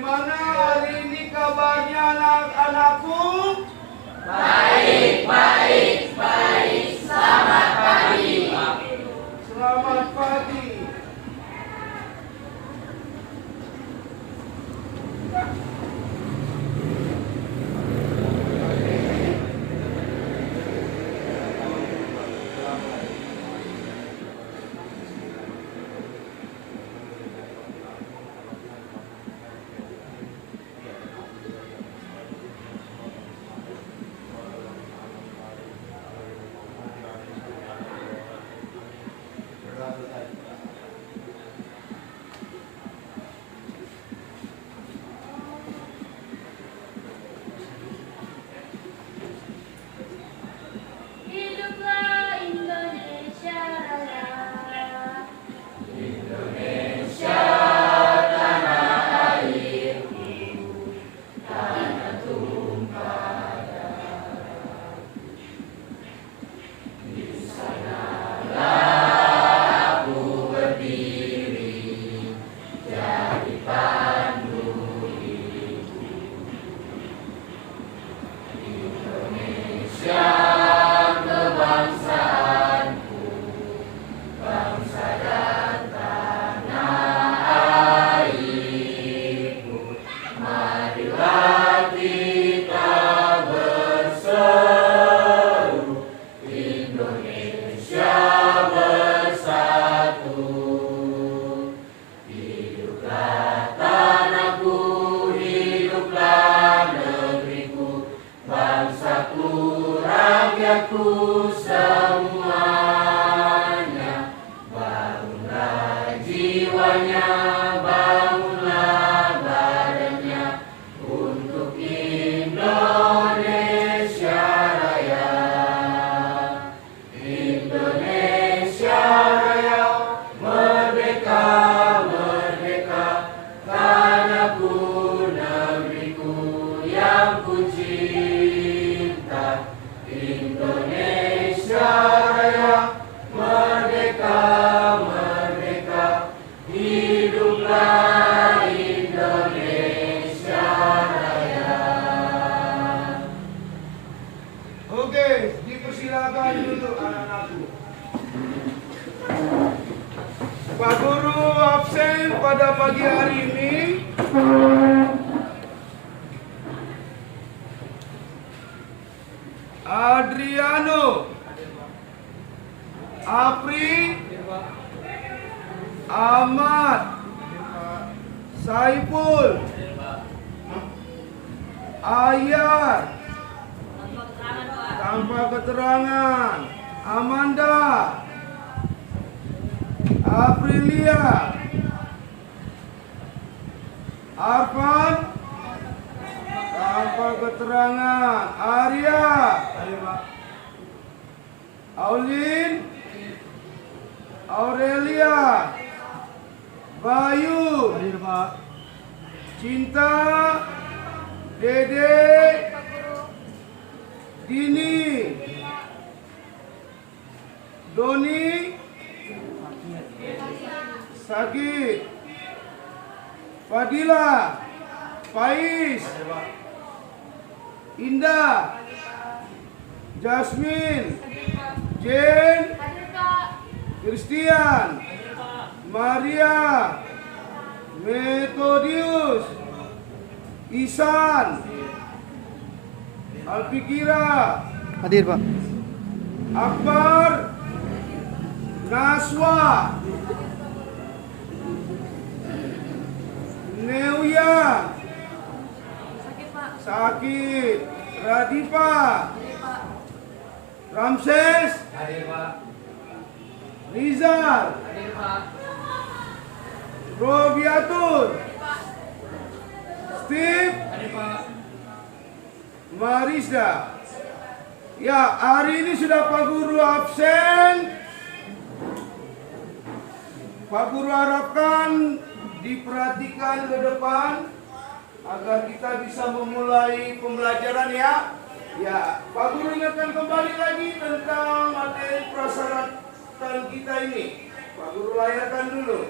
Bagaimana hari ini kabarnya anak-anakku? Baik. Selamat pagi. Selamat pagi. Hiduplah Indonesia Raya. Indonesia tanah airku, tanah tumpah darah. Di sanalah aku berdiri, jadi pandu hidupku. Indonesia kebangsaanku, bangsa dan tanah airku. Marilah kita berseru, Indonesia bersatu. Hiduplah tanahku, hiduplah negeriku, bangsaku, rakyatku semuanya. Bangunlah jiwanya, bangunlah badannya, untuk Indonesia Raya. Indonesia Raya, merdeka, merdeka, tanahku, negeriku yang ku cinta. Indonesia Raya, merdeka, merdeka, hiduplah Indonesia Raya. Oke, dipersilakan dulu anak-anakku. Pak Guru absen pada pagi hari ini. Adriano, Apri, Ahmad, Saiful, Ayat, tanpa keterangan, Amanda, Aprilia, Arfan, tanpa keterangan, Arya, Aulin, Aurelia, Bayu, Cinta, Dede, Dini, Doni, Sakit, Fadila, Faiz, Indah, Jasmine, Jane, Christian, Maria, Metodius, Isan, Alfikira, Hadir, Pak. Akbar, Naswa, Neuya, Sakit, Radifa, Ramses, Rizal, Robiatur, Steve, Marisa. Ya, hari ini sudah Pak Guru absen. Pak Guru harapkan diperhatikan ke depan agar kita bisa memulai pembelajaran ya. Ya, Pak Guru ingatkan kembali lagi tentang materi prasyaratan kita ini. Pak Guru layarkan dulu.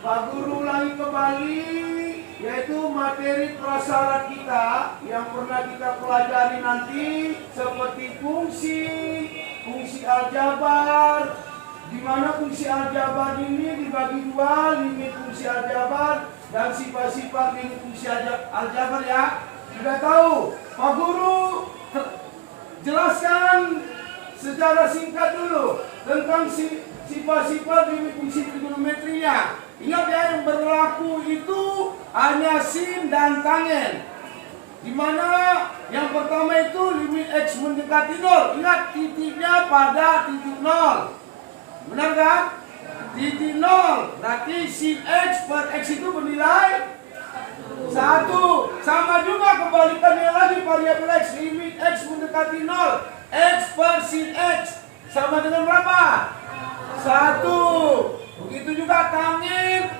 Pak Guru ulangi kembali, yaitu materi prasyarat kita yang pernah kita pelajari nanti seperti fungsi aljabar, di mana fungsi aljabar ini dibagi dua, limit fungsi aljabar dan sifat-sifat limit fungsi aljabar ya. Sudah tahu? Pak Guru jelaskan secara singkat dulu tentang sifat-sifat limit fungsi trigonometrinya. Ingat ya, yang berlaku itu hanya sin dan tangen. Di mana yang pertama itu limit x mendekati 0. Ingat titiknya pada titik 0. Benar kan? Titik 0. Berarti sin x per x itu bernilai 1. Sama juga kebalikannya lagi variabel x. Limit x mendekati 0. X per sin x sama dengan berapa? 1. Begitu juga tangen.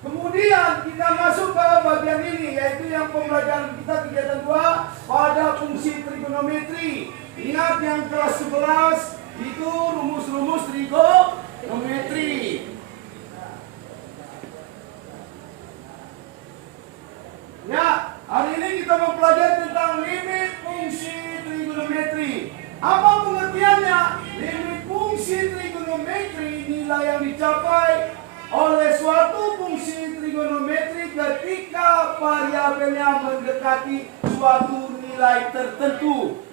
Kemudian kita masuk ke bagian ini, yaitu yang pembelajaran kita kegiatan 2 pada fungsi trigonometri. Ingat yang kelas 11 itu rumus-rumus trigonometri. Ya, hari ini kita mempelajari tentang limit fungsi trigonometri. Apa pengertiannya? Limit fungsi trigonometri nilai yang dicapai oleh suatu fungsi trigonometri ketika variabelnya mendekati suatu nilai tertentu.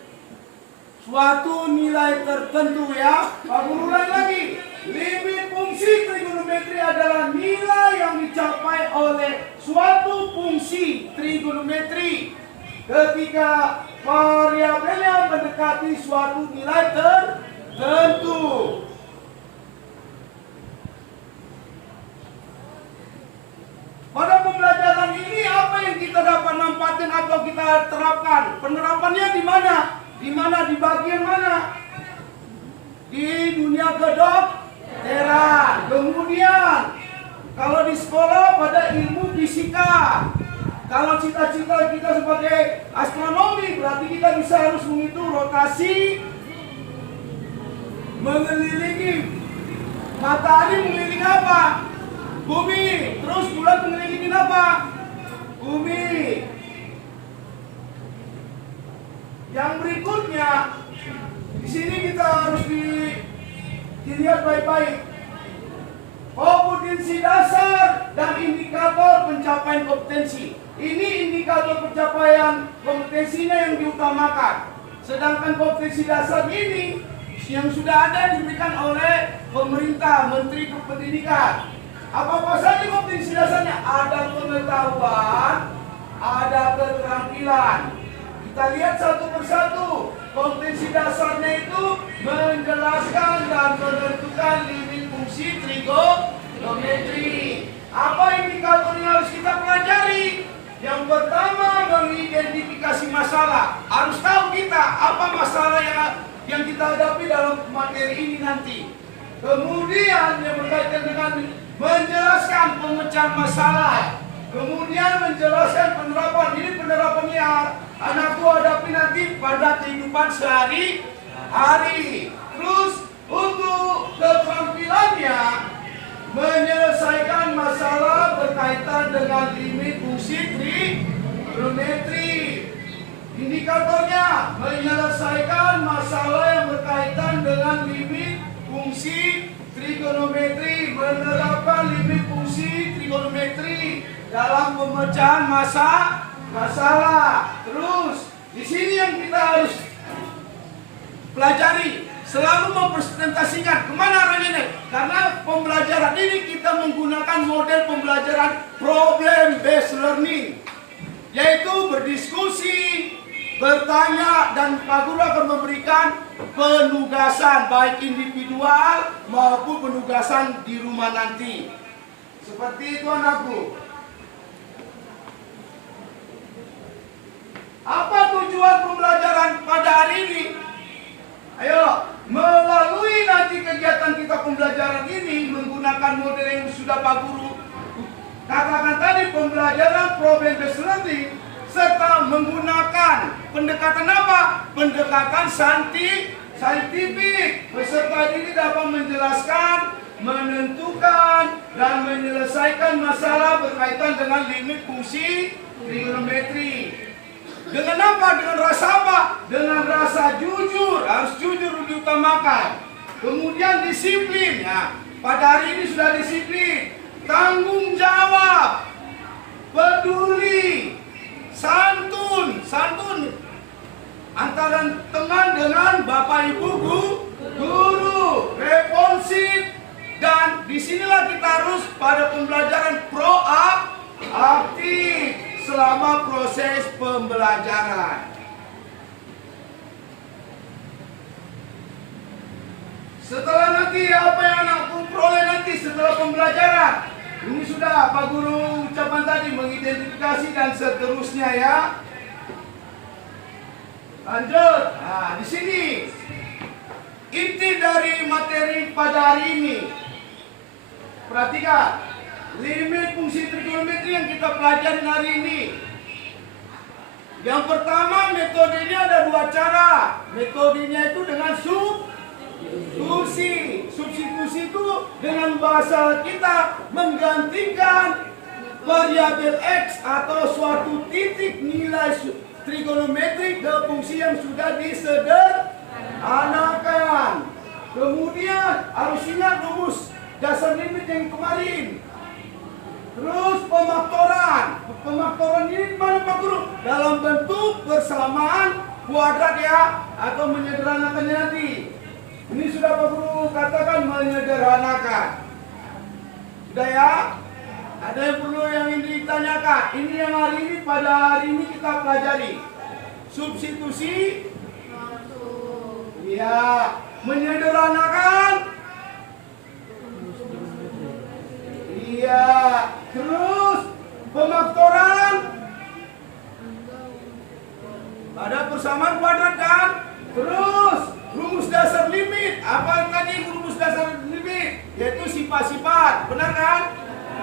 Suatu nilai tertentu ya. Pak Guru ulangi lagi. Limit fungsi trigonometri adalah nilai yang dicapai oleh suatu fungsi trigonometri ketika variabelnya mendekati suatu nilai tertentu. Pada pembelajaran ini apa yang kita dapat manfaatkan atau kita terapkan? Penerapannya di mana? Di mana? Di bagian mana? Di dunia kedokteran. Kemudian kalau di sekolah pada ilmu fisika. Kalau cita-cita kita sebagai astronomi, berarti kita bisa harus menghitung rotasi mengelilingi matahari, mengelilingi apa? Bumi. Terus bulan mengelilingi apa? Bumi. Yang berikutnya, di sini kita harus dilihat baik-baik. Kompetensi dasar dan indikator pencapaian kompetensi. Ini indikator pencapaian kompetensinya yang diutamakan. Sedangkan kompetensi dasar ini yang sudah ada diberikan oleh pemerintah, Menteri Pendidikan. Apa saja kompetensi dasarnya? Ada pengetahuan, ada keterampilan. Kita lihat satu persatu. Kompetensi dasarnya itu menjelaskan dan menentukan limit fungsi trigonometri. Apa indikator yang harus kita pelajari? Yang pertama, mengidentifikasi masalah. Harus tahu kita apa masalah yang kita hadapi dalam materi ini nanti. Kemudian yang berkaitan dengan menjelaskan pemecahan masalah. Kemudian menjelaskan penerapan. Ini penerapannya anakku hadapi nanti pada kehidupan sehari-hari. Terus untuk keterampilannya menyelesaikan masalah berkaitan dengan limit fungsi trigonometri. Indikatornya menyelesaikan masalah yang berkaitan dengan limit fungsi trigonometri, menerapkan limit fungsi trigonometri dalam pemecahan masalah. Terus di sini yang kita harus pelajari, selalu mempresentasikan kemana arahnya ini. Karena pembelajaran ini kita menggunakan model pembelajaran problem based learning, yaitu berdiskusi, bertanya, dan Pak Guru akan memberikan penugasan baik individual maupun penugasan di rumah nanti. Seperti itu anakku. Apa tujuan pembelajaran pada hari ini? Ayo, melalui nanti kegiatan kita pembelajaran ini menggunakan model yang sudah Pak Guru katakan tadi, pembelajaran problem based learning, serta menggunakan pendekatan apa? Pendekatan saintifik. Peserta ini dapat menjelaskan menentukan dan menyelesaikan masalah berkaitan dengan limit fungsi trigonometri. Dengan apa? Dengan rasa apa? Dengan rasa jujur. Harus jujur diutamakan. Kemudian disiplin. Nah, pada hari ini sudah disiplin. Tanggung jawab. Peduli. Santun. Santun antara teman dengan Bapak Ibu guru. Responsif. Dan disinilah kita harus pada pembelajaran proaktif selama proses pembelajaran. Setelah nanti apa yang anak peroleh nanti setelah pembelajaran, ini sudah Pak Guru ucapan tadi mengidentifikasi dan seterusnya ya. Lanjut. Nah, di sini inti dari materi pada hari ini. Perhatikan, limit fungsi trigonometri yang kita pelajari hari ini. Yang pertama, metodenya ada dua cara. Metodenya itu dengan substitusi. Substitusi itu dengan bahasa kita menggantikan variabel X atau suatu titik nilai trigonometri ke fungsi yang sudah disederhanakan. Kemudian harus ingat rumus dasar limit yang kemarin. Terus pemaktoran. Pemaktoran ini mana Pak Guru? Dalam bentuk persamaan kuadrat ya, atau menyederhanakannya nanti. Ini sudah Pak Guru katakan menyederhanakan. Sudah ya? Ada yang perlu yang ingin ditanyakan? Ini yang hari ini pada hari ini kita pelajari. Substitusi. Iya. Menyederhanakan. Iya, terus pemaktoran. Ada persamaan kuadrat kan? Terus rumus dasar limit. Apa tadi rumus dasar limit? Yaitu sifat-sifat, benar kan?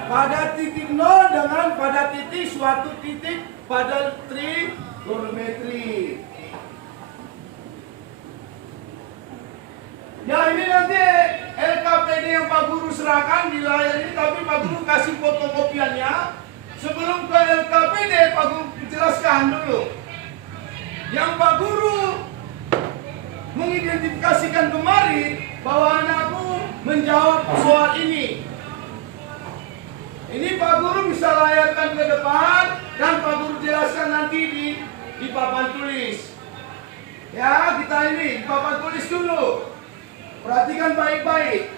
Pada titik 0 dengan pada titik suatu titik pada trigonometri. Ya ini nanti LKPD yang Pak Guru serahkan di layar ini, tapi Pak Guru kasih fotokopiannya. Sebelum ke LKPD, Pak Guru jelaskan dulu. Yang Pak Guru mengidentifikasikan kemarin bahwa anakku menjawab soal ini. Ini Pak Guru bisa layarkan ke depan dan Pak Guru jelaskan nanti di papan tulis. Ya, kita ini di papan tulis dulu. Perhatikan baik-baik.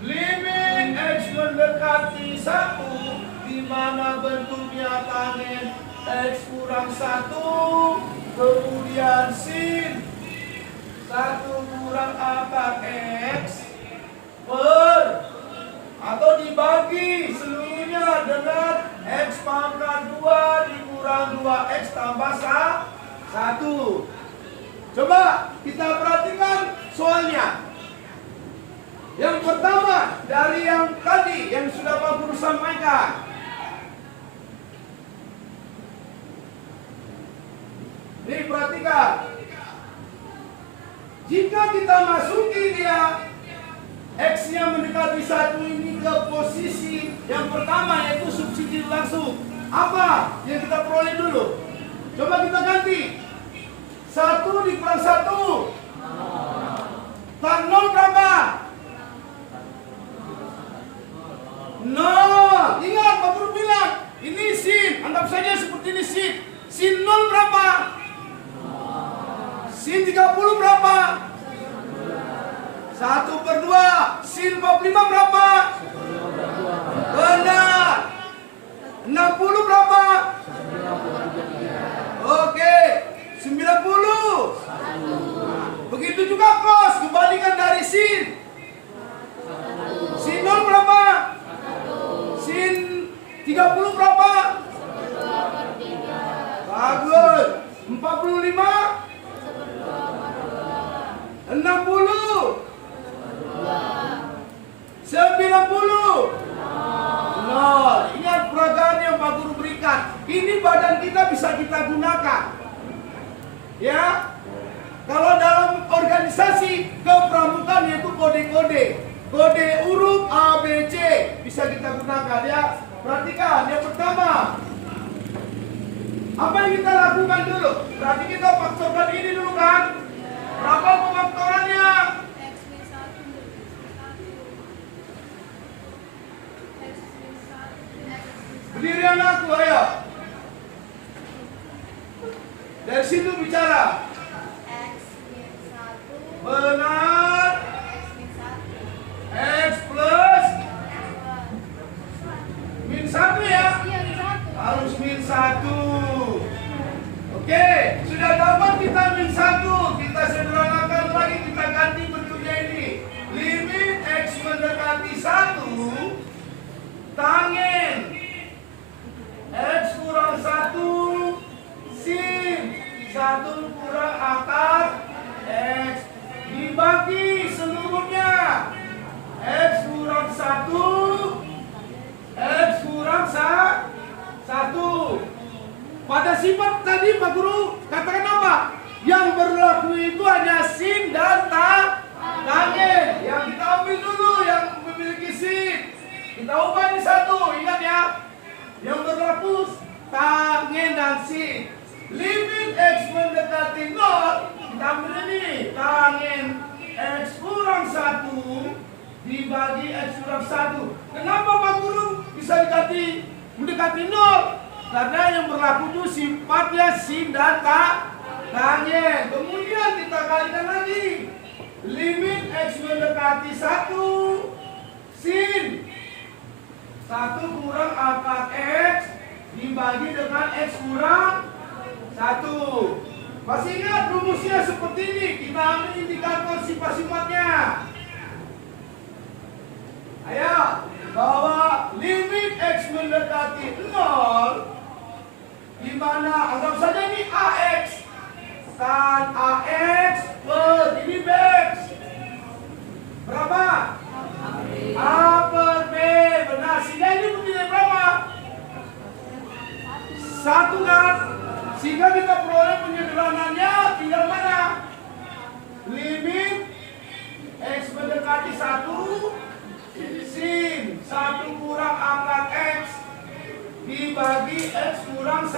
Limit X mendekati 1, di mana bentuknya tangen X kurang 1, kemudian sin 1 kurang akar X per, atau dibagi seluruhnya dengan X pangkat 2 dikurang 2X tambah 1. Coba kita perhatikan soalnya. Yang pertama dari yang tadi yang sudah Pak Guru sampaikan. Nih perhatikan. Jika kita masuki dia X-nya mendekati 1 ini ke posisi yang pertama, yaitu substitusi langsung. Apa yang kita peroleh dulu? Coba kita ganti. 1 dikurang 1. Tan 0 berapa? 0. Ingat Pak Guru bilang, ini sin. Anggap saja seperti ini sin. Sin 0 berapa? Sin 30 berapa? 1/2. Sin 45 berapa? Benar. 60 berapa? Oke. 90. Begitu juga cos. Kebalikan dari sin. Sin 0 berapa? Sin 30 berapa? Bagus. 45. 60. 90. 0. Ingat peragaan yang Pak Guru berikan. Ini badan kita bisa kita gunakan. Ya. kode huruf A, B, C bisa kita gunakan ya. Perhatikan, yang pertama, apa yang kita lakukan dulu? Berarti kita faktorkan ini dulu kan? Berapa pemfaktorannya? Berdiri anakku, ayo. Dari situ bicara. Benar. X plus min 1 ya. Harus min 1. Oke, sudah dapat kita min 1. Kita sederhanakan lagi, kita ganti bentuknya ini. Limit X mendekati 1 tangin X kurang 1 sin 1 kurang akar X dibagi seluruhnya X kurang 1 X kurang 1. Pada sifat tadi Pak Guru katakan apa? Yang berlaku itu hanya sin dan tangin. Yang kita ambil dulu yang memiliki sin, kita ubah di 1, ingat ya. Yang berlaku tangin dan sin. Limit X mendekati 0, kita ambil ini, tangin X kurang 1 dibagi X kurang 1. Kenapa Pak Guru bisa mendekati 0? Karena yang berlaku itu sifatnya sin dan tangin. Kemudian kita kalikan lagi. Limit X mendekati 1 sin 1 kurang akar X dibagi dengan X kurang 1. Masih ingat rumusnya seperti ini. Kita ambil indikator sifat-sifatnya. Ayo, bahwa limit X mendekati 0, di mana anggap saja ini AX, tan AX per ini BX. Berapa? A per B. Benar, sehingga ini bernilai berapa? 1 kan? Sehingga kita peroleh penyederhananya tinggal mana? Limit X mendekati 1 sin 1 kurang akar X dibagi X kurang 1.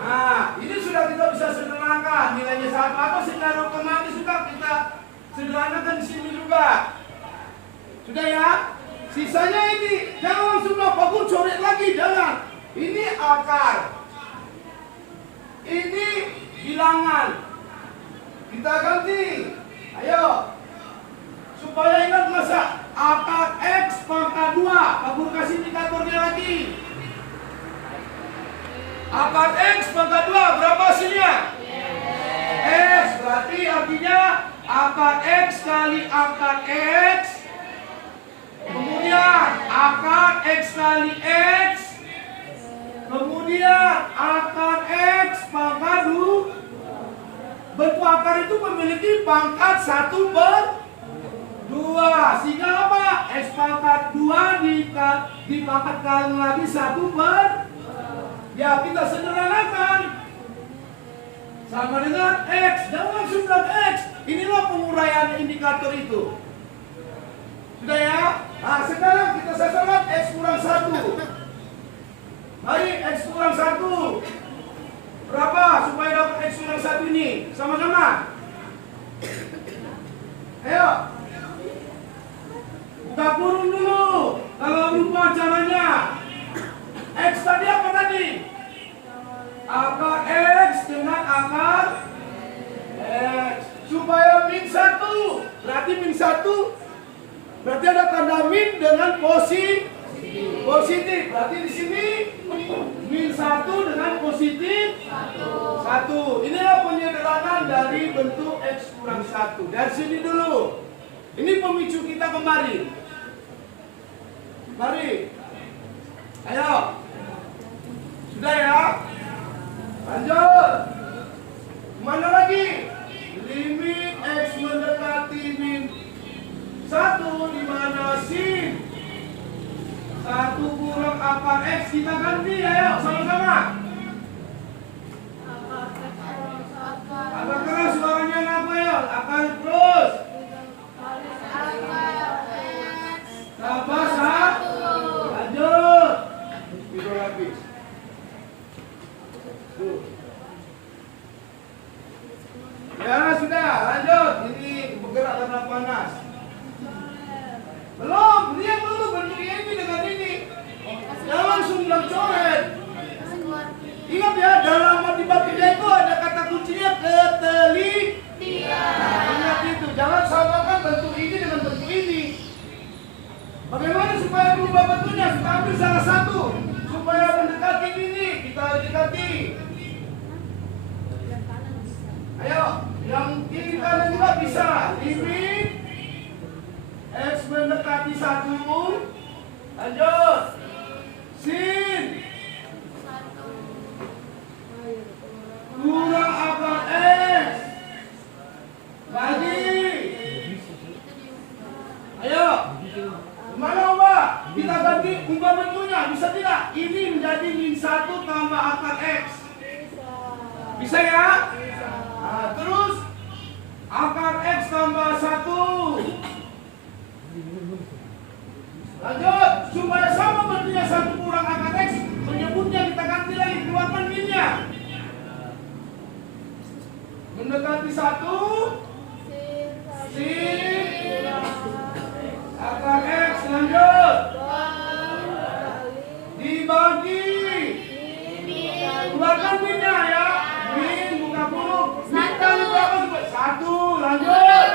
Nah, ini sudah kita bisa sederhanakan. Nilainya 1 atau secara otomatis sudah kita sederhanakan di sini juga. Sudah ya? Sisanya ini jangan langsung Pak Guru coret lagi, jangan. Ini akar. Ini bilangan. Kita ganti. Ayo. Supaya ingat masa akar X pangkat 2. Pak Guru kasih indikatornya lagi. Akar X pangkat 2 berapa hasilnya? X. Berarti artinya akar X kali akar X, kemudian akar X kali X, kemudian akar X pangkat 2. Bentuk akar itu memiliki pangkat 1 per 2. Sehingga apa? X pangkat 2 dipangkatkan lagi 1 per. Ya, kita sederhanakan. Sama dengan X. Jangan langsung bilang X. Inilah penguraian indikator itu. Sudah ya? Nah, sekarang kita sasaran X kurang 1. Mari X kurang 1. Berapa supaya dapat X kurang 1 ini? Sama-sama. Ayo. Buka kurung dulu. Kalau lupa caranya. X tadi apa tadi? Akar X dengan akar X. Supaya min 1. Berarti min 1. Berarti ada tanda min dengan positif. Berarti di sini min 1 dengan positif 1. Inilah penyederhanaan dari bentuk X kurang 1. Dari sini dulu. Ini pemicu kita kemarin. Mari. Ayo. Sudah ya? Lanjut. Mana lagi? Limit X mendekati min 1 di mana sin 1 kurang akar X. Kita ganti, ayo sama-sama. Agak keras suaranya, apa ya? Akar terus. salah satu supaya mendekati ini, kita dekati. Ayo, yang kiri kanan juga bisa. Limit X mendekati 1. Lanjut. Sin kurang akar X. Lagi. Ayo. Mana ubah? Kita ganti ubah bentuknya. Bisa tidak? Ini menjadi min 1 tambah akar X. Bisa ya? Nah, terus akar X tambah 1. Lanjut. Supaya sama bentuknya 1 kurang akar X, menyebutnya kita ganti lagi, keluarkan minnya. Mendekati 1. Sin akar X. Lanjut. Dibagi. Keluarkan minnya ya. Min buka huruf. Minta berapa? 1. Lanjut.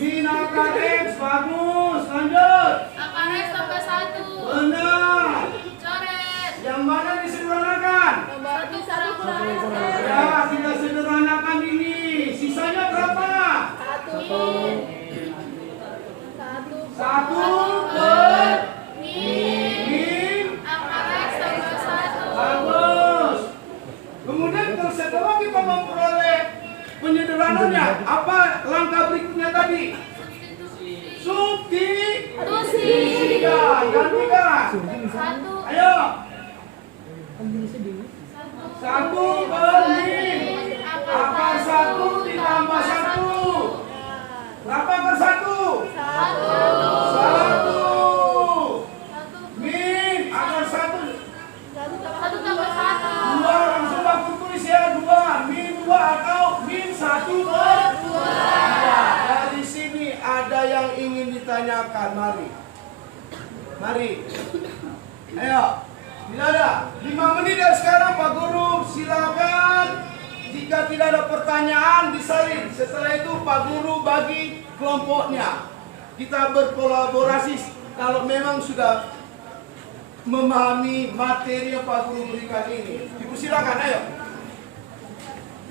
Min akar X. Bagus. Lanjut. Akar X tambah 1. Benar. Coret. Yang mana disederhanakan? 1 kurang X. Ya, kita sederhanakan ini. Sisanya berapa? 1 per min Akar X tambah 1. bagus. Kemudian setelah kita memperoleh penyederhanaannya, apa langkah berikutnya tadi? Substitusikan. Gantikan. 1. Ayo. 1 per min akar 1 ditambah 1. Berapa akar 1? 1. Min akar 1. 1 tambah 1. 2, langsung aku tulis ya 2. Min 2 atau min 1 per 2. Dari sini ada yang ingin ditanyakan. Mari. Ayo. Tidak ada. 5 menit dari sekarang Pak Guru. Silakan. Jika tidak ada pertanyaan disalin. Setelah itu Pak Guru bagi kelompoknya. Kita berkolaborasi kalau memang sudah memahami materi yang Pak Guru berikan ini. Ibu silakan, ayo.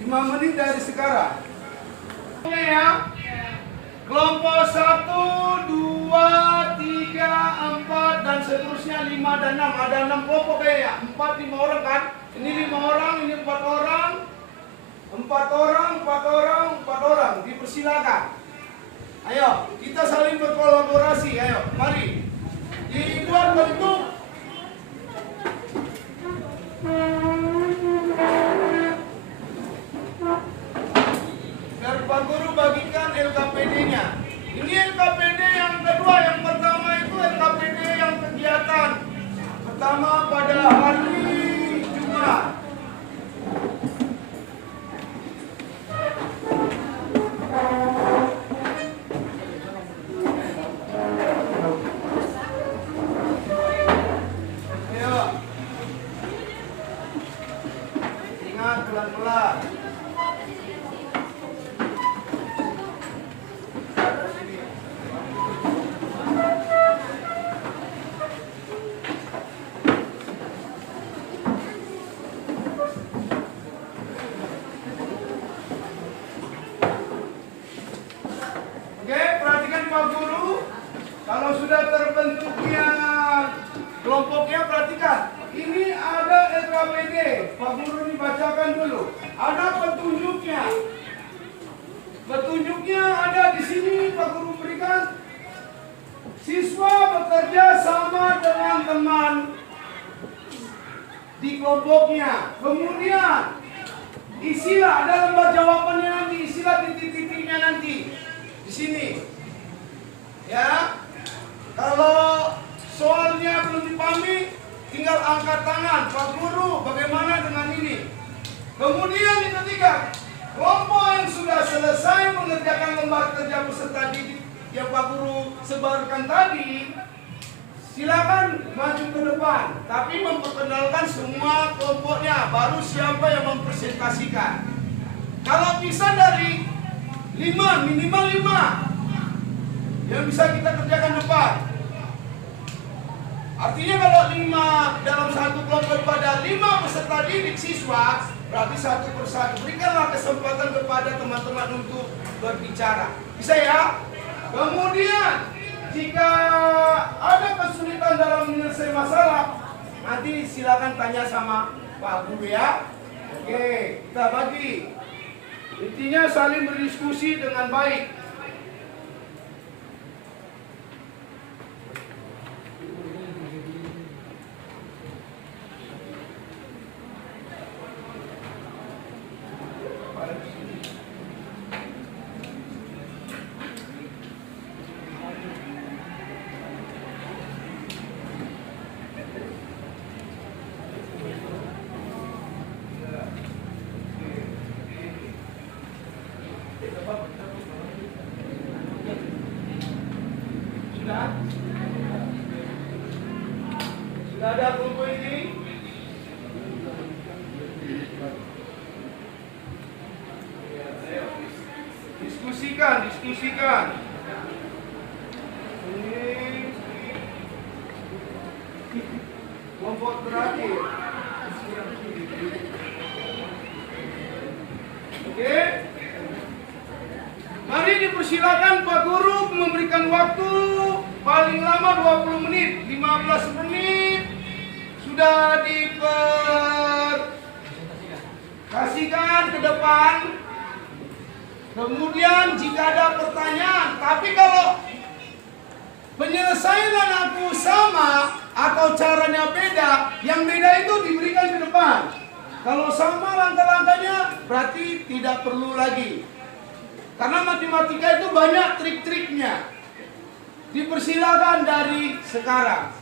5 menit dari sekarang. Ya. Kelompok 1, 2, 3, 4 dan seterusnya 5 dan 6. Ada 6 kelompok kayaknya. 4, 5 orang kan? Ini 5 orang, ini 4 orang. 4 orang, 4 orang, 4 orang. Dipersilakan. Ayo, kita saling berkolaborasi. Ayo, mari. Dibuat bentuk. Biar Pak Guru bagikan LKPD-nya. Ini LKPD yang kedua. Yang pertama itu LKPD yang kegiatan. Pertama pada hari Jumat. Ayo. Ingat pelan-pelan. Oke, perhatikan Pak Guru. Kalau sudah terbentuknya kelompoknya, perhatikan. Ini ada LKPD. Pak Guru ini bacakan dulu. Ada petunjuknya. Petunjuknya ada di sini. Pak Guru berikan. Siswa bekerja sama dengan teman di kelompoknya. Kemudian isilah, ada lembar jawabannya nanti. Isilah titik-titiknya nanti. Di sini. Ya. Kalau soalnya belum dipahami, tinggal angkat tangan. Pak Guru, bagaimana dengan ini? Kemudian yang ketiga, kelompok yang sudah selesai mengerjakan lembar kerja peserta didik yang Pak Guru sebarkan tadi, silakan maju ke depan. Tapi memperkenalkan semua kelompoknya, baru siapa yang mempresentasikan. Kalau bisa dari 5, minimal 5 yang bisa kita kerjakan depan. Artinya kalau 5 dalam satu kelompok pada 5 peserta didik siswa, berarti satu persatu berikanlah kesempatan kepada teman-teman untuk berbicara. Bisa ya? Kemudian jika ada kesulitan dalam menyelesaikan masalah, nanti silakan tanya sama Pak Guru ya. Oke, kita bagi. Intinya saling berdiskusi dengan baik. Sudah ada kelompok ini? Diskusikan. Ini kelompok terakhir. Oke. Mari dipersilakan Pak Guru memberikan waktu paling lama 20 menit, 15 menit sudah diperkasihkan ke depan. Kemudian jika ada pertanyaan, tapi kalau penyelesaian aku sama atau caranya beda, yang beda itu diberikan ke depan. Kalau sama langkah-langkahnya, berarti tidak perlu lagi. Karena matematika itu banyak trik-triknya. Dipersilakan dari sekarang.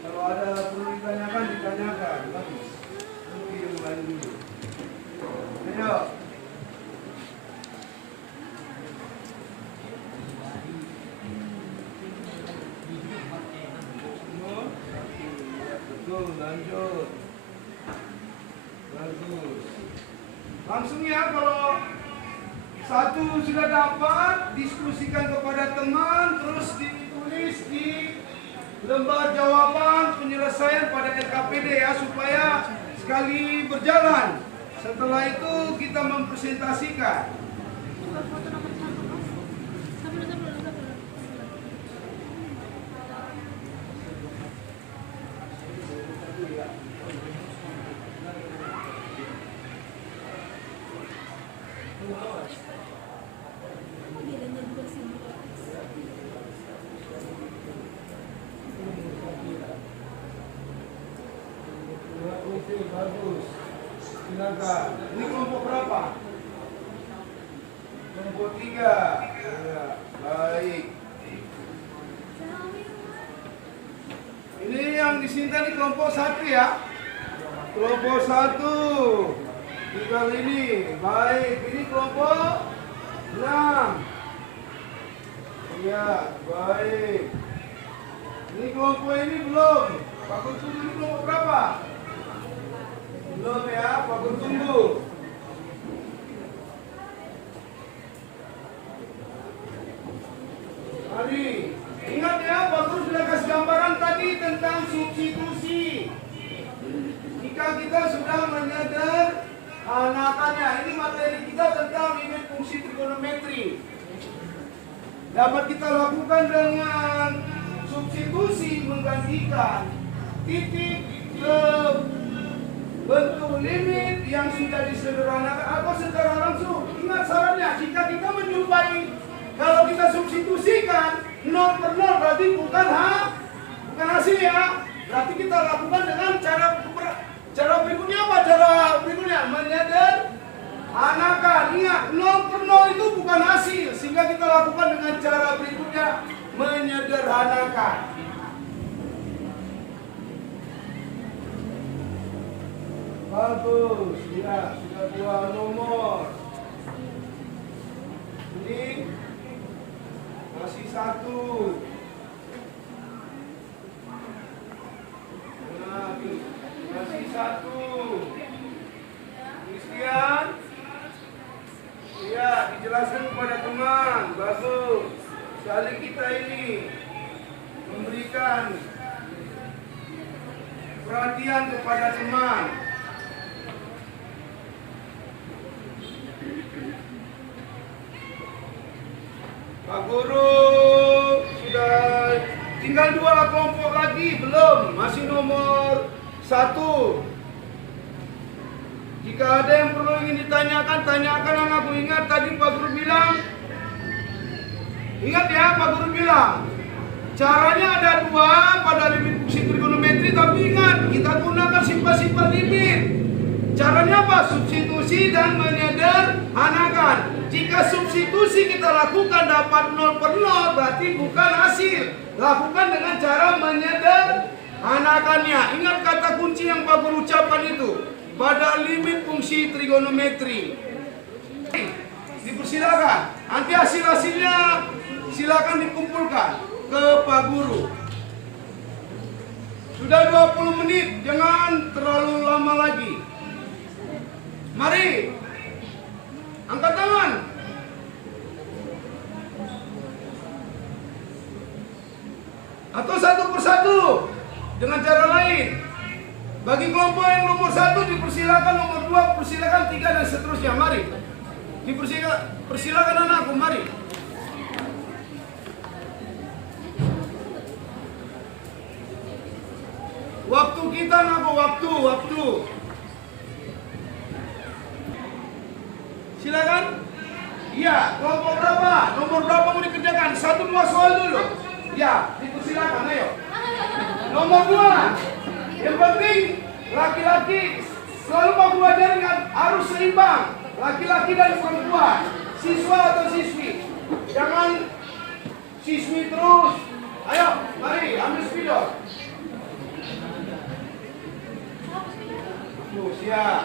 Kalau ada perlu ditanyakan, bagus. Nanti yang lain dulu. Ayo. Betul, lanjut. Bagus. Langsung ya, kalau satu sudah dapat, diskusikan kepada teman, terus ditulis di lembar jawaban penyelesaian pada LKPD ya, supaya sekali berjalan. Setelah itu kita mempresentasikan. Bagus. Silakan. Ini kelompok berapa? Kelompok 3. Ya, baik. Ini yang disinta di kelompok 1 ya. Kelompok 1. Tinggal ini. Baik. Ini kelompok 6. Ya, baik. Ini kelompok ini belum. Pak Guru ini kelompok berapa? Belum ya, Pak Guru tunggu. Mari, ingat ya, Pak Guru sudah kasih gambaran tadi tentang kita sudah menyederhanakannya. Ini materi kita tentang limit fungsi trigonometri. Dapat kita lakukan dengan substitusi menggantikan titik ke bentuk limit yang sudah disederhanakan atau secara langsung. Ingat sarannya, jika kita menjumpai, kalau kita substitusikan 0 per 0 berarti bukan hasil ya. Berarti kita lakukan dengan cara berikutnya apa? Cara berikutnya menyederhanakan. Ingat, 0 per 0 itu bukan hasil, sehingga kita lakukan dengan cara berikutnya menyederhanakan. Bagus, ya sudah 2 nomor. Ini masih 1. Nah, masih 1. Christian, ya dijelaskan kepada teman. Bagus. Sekali kita ini memberikan perhatian kepada teman. Pak Guru, sudah tinggal 2 kelompok lagi, belum, masih nomor 1. Jika ada yang perlu ingin ditanyakan, tanyakan anakku. Ingat tadi Pak Guru bilang, ingat ya Pak Guru bilang, caranya ada 2 pada limit fungsi trigonometri, tapi ingat, kita gunakan sifat-sifat limit. Caranya apa? Substitusi dan menyederhanakan. Jika substitusi kita lakukan dapat 0 per 0, berarti bukan hasil. Lakukan dengan cara menyederhanakannya. Ingat kata kunci yang Pak Guru ucapkan itu. Pada limit fungsi trigonometri. Dipersilakan. Nanti hasil-hasilnya silakan dikumpulkan ke Pak Guru. Sudah 20 menit, jangan terlalu lama lagi. Mari, angkat tangan. Atau satu persatu dengan cara lain. Bagi kelompok yang nomor 1 dipersilakan, nomor 2 persilakan, 3 dan seterusnya. Mari, persilakan anakku, mari. Waktu kita anakku, waktu. Silakan. Iya, kelompok berapa? Nomor berapa mau dikerjakan? 1, 2 soal dulu. Ya, dipersilakan, ayo. Nomor 2. Yang penting laki-laki selalu mau ajarin harus seimbang. Laki-laki dan perempuan, siswa atau siswi. Jangan siswi terus. Ayo, mari ambil spidol. Siap.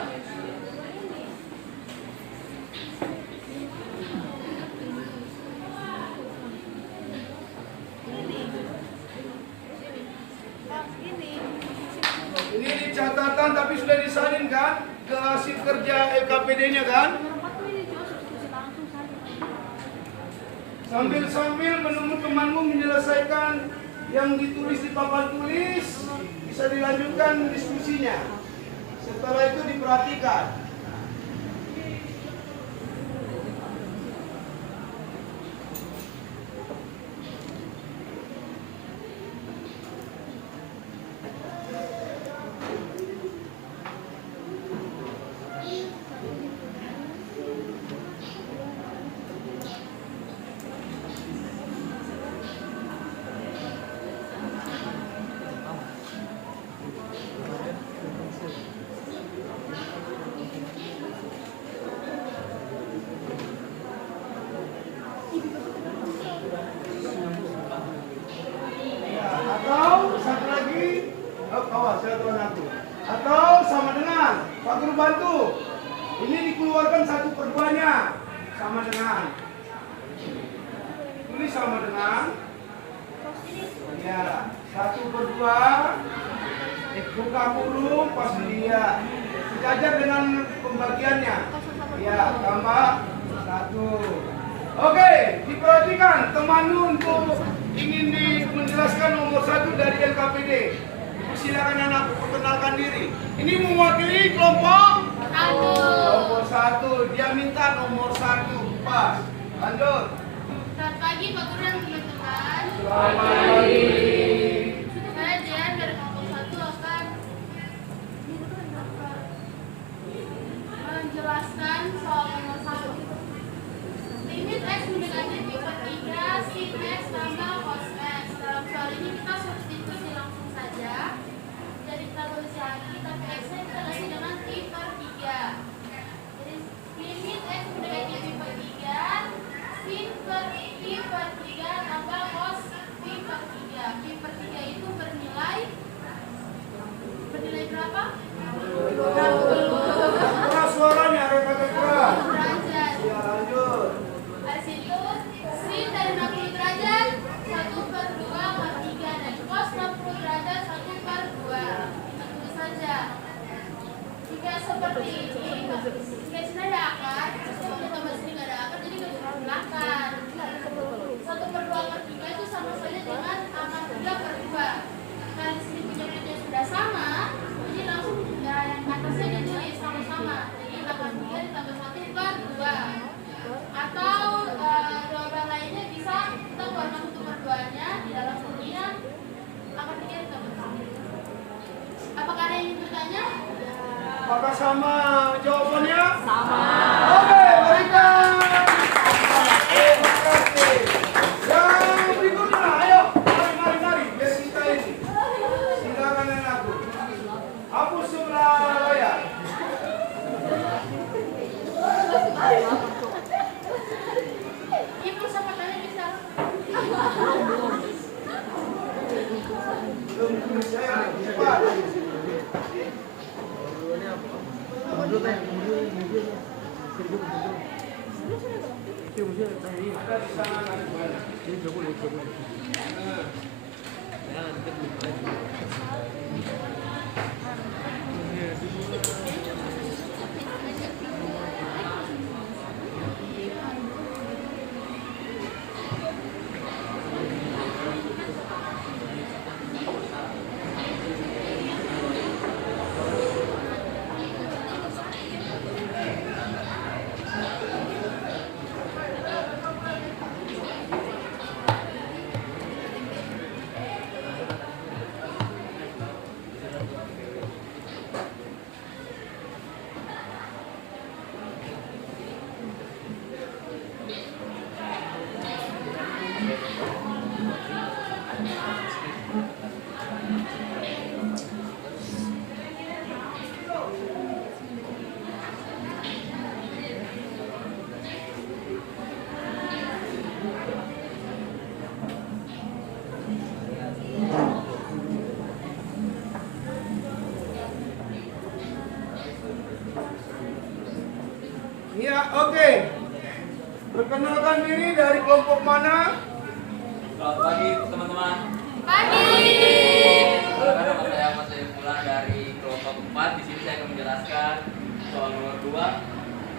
Ini catatan tapi sudah disalin kan ke hasil kerja LKPD-nya kan? Sambil menunggu temanmu menyelesaikan yang ditulis di papan tulis, bisa dilanjutkan diskusinya. Setelah itu diperhatikan. Atau sama dengan Pak Guru bantu. Ini dikeluarkan 1/2-nya sama dengan. Tulis sama dengan. Ya, 1/2. Buka kurung pas dia. Sejajar dengan pembagiannya. Ya, tambah 1. Oke, diperhatikan temanmu untuk ingin menjelaskan nomor 1 dari LKPD. Silakan anakku perkenalkan diri. Ini mewakili kelompok Satu. kelompok 1. Dia minta nomor 1. Pas. Lanjut. Selamat pagi Pak Guru dan teman-teman. Selamat pagi. Saya Jen dari kelompok 1 akan menjelaskan soal nomor 1. Limit X mendekati pi per 3, sin X tambah cos X. Dalam soal ini kita substitusi langsung saja. Jadi kita tulis lagi, tapi X-nya kita ganti dengan pi per 3. Jadi limit X mendekati pi per 3, sin per pi per 3 tambah cos pi per 3. Pi per 3 itu bernilai berapa? 60 Keras suaranya, rekan keras. derajat. Ya, lanjut. Dari situ sin dari 60 derajat 1 per 2 per 3 dan cos 60 derajat 1 per 2. Kita tulis saja. Jika seperti ini, jika sini ada akar, kalau ditambah sini nggak ada akar, jadi nggak bisa digunakan. 1 per 2 per 3 itu sama saja dengan akar 3 per 2. Karena di sini punya sudah sama, jadi langsung ya, yang atasnya ditulis sama-sama. Jadi akar 3 ditambah 1 per 2. Atau jawaban lainnya bisa kita buatkan 1 per 2-nya di dalam rumusnya akar 3 ditambah 1. Apakah ada yang ingin bertanya? Apakah sama jawabannya? Sama. Oke, berikan. Terima kasih. Yang berikutnya, ayo. Mari. Biar kita ini. Silakan anakku. Hapus sebelah layar. Ibu sama tanya bisa. Belum saya cepat. Ada di sana anak. Ya, oke. Perkenalkan diri dari kelompok mana? Selamat pagi teman-teman. Pagi. Nama saya Mas Pulang dari kelompok 4. Di sini saya akan menjelaskan soal nomor 2.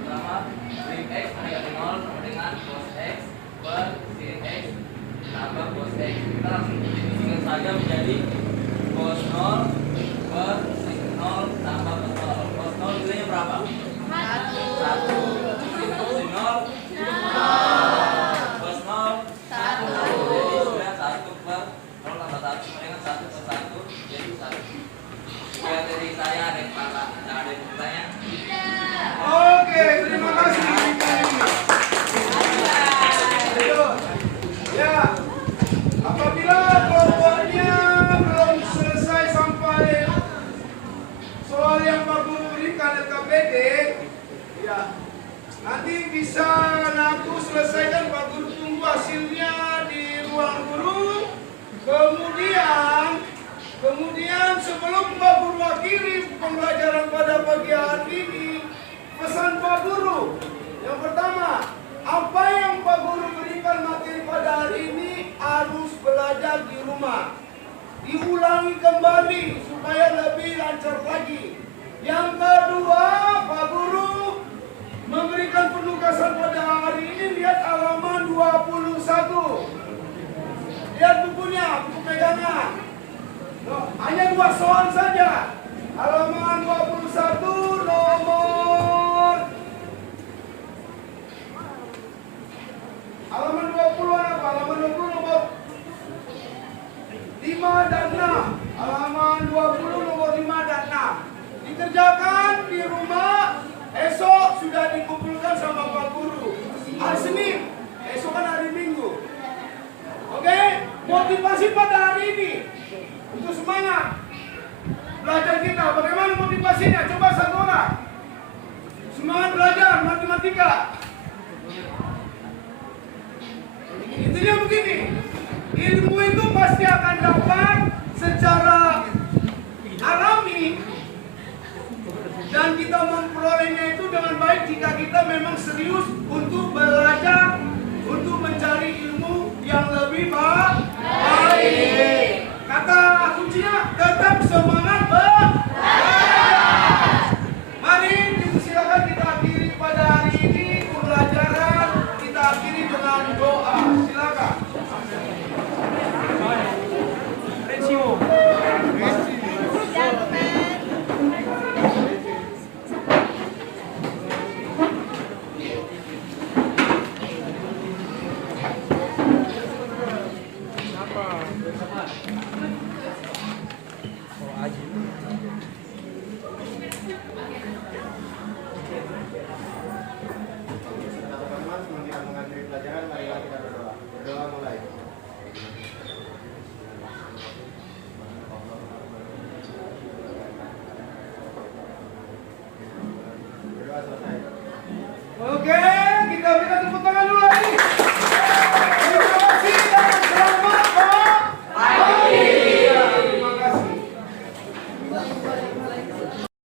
Pertama, sin X mendekati 0 sama dengan cos X per sin X tambah cos X. Kita langsung disingkat saja menjadi cos 0 per sin 0 tambah cos 0. Cos 0 nilainya berapa? 1. Sin 0 cos 0 1. Jadi sudah 1 per 0 tambah 1 sama dengan 1 per 1 jadi 1. Sekian dari saya, ada yang bertanya? Oke, terima kasih. Lanjut. Ya, apabila kelompoknya belum selesai sampai soal yang Pak Guru berikan LKPD, ya, nanti bisa aku selesaikan. Pak Guru tunggu hasilnya di ruang guru. Kemudian sebelum Pak Guru akhiri pembelajaran pada pagi hari ini, pesan Pak Guru yang pertama, apa yang Pak Guru berikan materi pada hari ini harus belajar di rumah, diulangi kembali supaya lebih lancar lagi. Yang kedua, Pak Guru memberikan penugasan pada hari ini. Lihat halaman 21. Lihat bukunya, buku pegangan. Hanya 2 soal saja. Halaman 21 nomor halaman 20 apa? Halaman 20 nomor 5 dan 6. Halaman 20 nomor 5 dan 6. Dikerjakan di rumah. Esok sudah dikumpulkan sama Pak Guru. Hari Senin. Esok kan hari Minggu. Oke? Motivasi pada hari ini untuk semangat belajar kita. Bagaimana motivasinya? Coba satu orang. Semangat belajar matematika. Intinya begini, ilmu itu pasti akan dapat secara alami dan kita memperolehnya itu dengan baik jika kita memang serius untuk belajar, untuk mencari ilmu yang lebih baik. Kata kuncinya tetap semangat